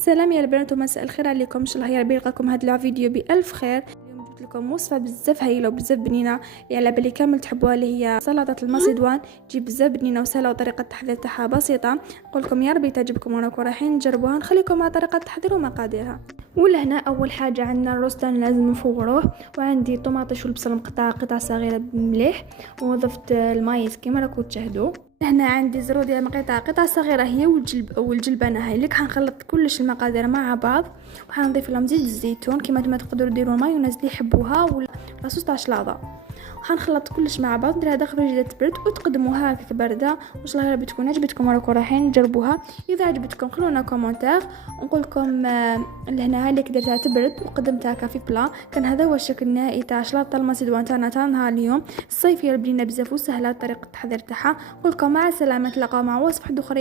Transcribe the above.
سلام يا البنات ومساء الخير عليكم. ان شاء الله يا ربي يلقاكم هذا الفيديو بالف خير. اليوم جبت لكم وصفه بزاف هايله وبزاف بنينه، على بالي كامل تحبوها، اللي هي سلطه المصيدوان. تجي بزاف بنينه وسهله وطريقه التحضير تاعها بسيطه. نقول لكم يا ربي تعجبكم وراكم رايحين نجربوها. نخليكم مع طريقه التحضير ومقاديرها. ولهنا اول حاجه عندنا الروز تاعنا لازم نفوروه، وعندي طماطيش والبصل مقطع قطع صغيره مليح، وضفت المايز كيما راكم تشاهدوا. هنا عندي زرو ديال مقطع قطع صغيره هي والجلبانه هاي لك. حنخلط كلش المقادير مع بعض، وحنضيف لهم زيت الزيتون كيما نتوما تقدروا ديروا مايونيز اللي يحبوها ولا صوص تاع شلاضه. حنخلط كلش مع بعض، نديرها داخل فريجيدار تبرد وتقدموها هكاك بارده. وان شاء الله بتكون عجبتكم وراكم رايحين نجربوها. اذا عجبتكم خلونا كومونتير. ونقول لكم لهنا هاي اللي درتها تبرد وقدمتها كافي بلا. كان هذا هو الشكل النهائي تاع شلاطه المصيدوان تاعنا تاع نهار اليوم. الصيفيه بنينه بزاف وسهله طريقه التحضير تاعها. نقول لكم مع السلامه، نتلاقاو مع وصفه اخرى.